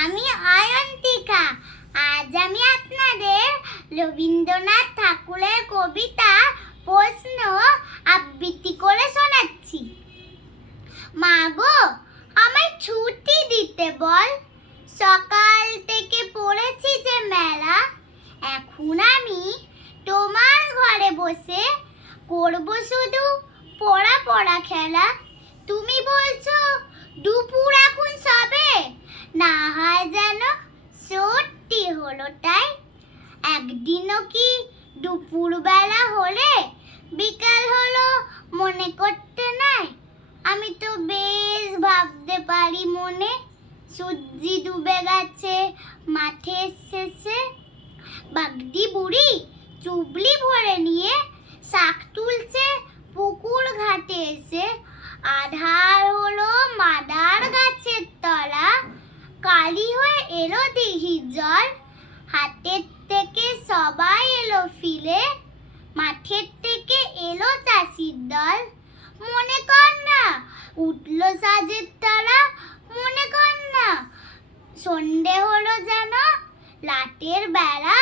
আমি অয়ন্তিকা। আজ আমি আপনাদের রবীন্দ্রনাথ ঠাকুরের কবিতা প্রশ্ন আবৃত্তি করে শোনাচ্ছি। মা গো, আমায় ছুটি দিতে বল, সকাল থেকে পড়েছি যে মেলা। এখন আমি তোমার ঘরে বসে করব শুধু পড়া পড়া খেলা। তুমি বলছো দুপুর এখন সবে, না হয় যেন সত্যি হলো তাই। একদিনও কি দুপুর বেলা হলে বিকাল হলো মনে করতে নাই? আমি তো বেশ ভাবতে পারি মনে, সূর্য ডুবে গেছে মাঠের শেষে। বাগদি বুড়ি চুবলি ভরে নিয়ে শাক তুলছে পুকুর ঘাটে এসে। আধার হলো মাদার গাছের তলা, কালি হয়ে এলো দিঘির জল। হাটের থেকে সবাই এলো ফিরে, মাঠের থেকে এলো চাষির দল। মনে কর না উঠলো সাজের তারা, মনে কর না সন্ধে হলো যেন লাটের বেলা।